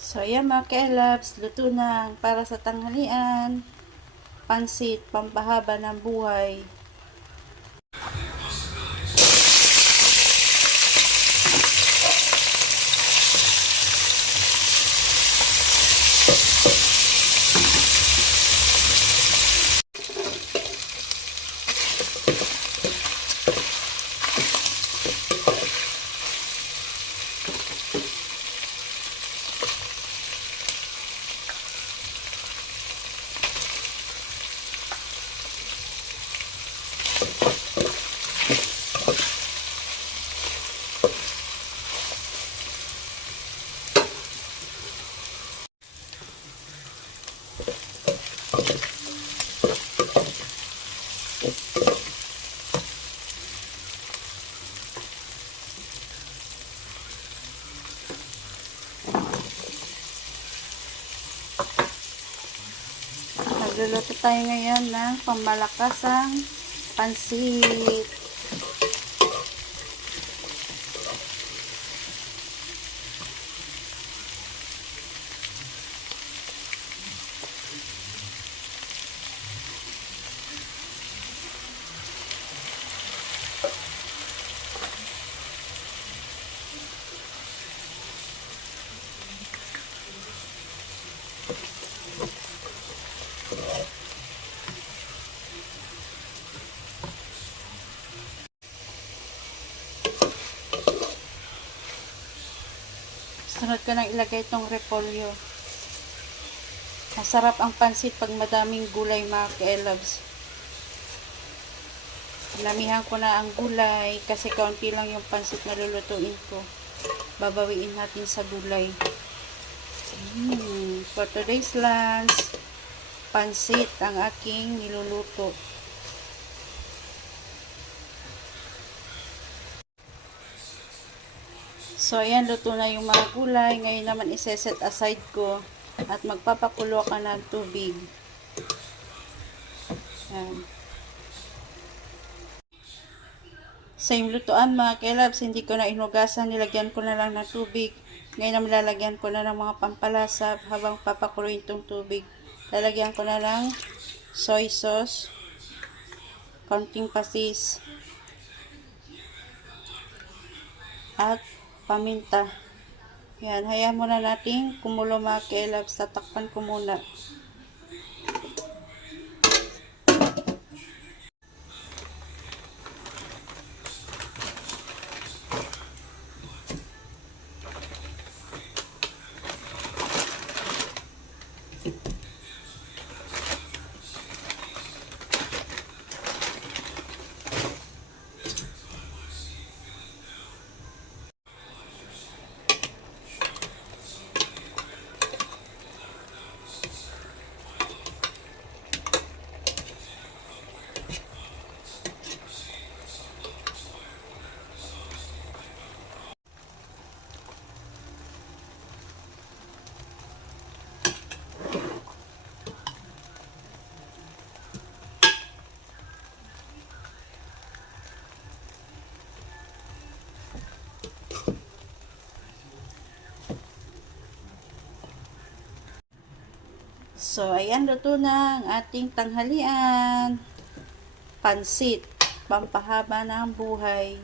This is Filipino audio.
So, ayan mga ka-loves, luto na para sa tanghalian. Pansit, pampahaba ng buhay. Magluluto tayo ngayon ng pambalakasang pansit. Sunod ko lang ilagay itong repolyo. Masarap ang pansit pag madaming gulay mga ka-loves. Namihan ko na ang gulay kasi kaunti lang yung pansit na lulutuin ko. Babawiin natin sa gulay. For today's lunch, pansit ang aking niluluto. So, ayan, luto na yung mga gulay. Ngayon naman iseset aside ko at magpapakulo ka ng tubig. Ayan. Same lutuan mga ka-loves, hindi ko na inugasan, nilagyan ko na lang ng tubig. Ngayon naman lalagyan ko na ng mga pampalasa habang papakuloyin itong tubig. Lalagyan ko na ng soy sauce, konting patis, at paminta. Yan, hayaan muna natin kumulo mga ka-loves. Tatakpan ko muna. So, ayan, luto na ang ating tanghalian. Pansit, pampahaba ng buhay.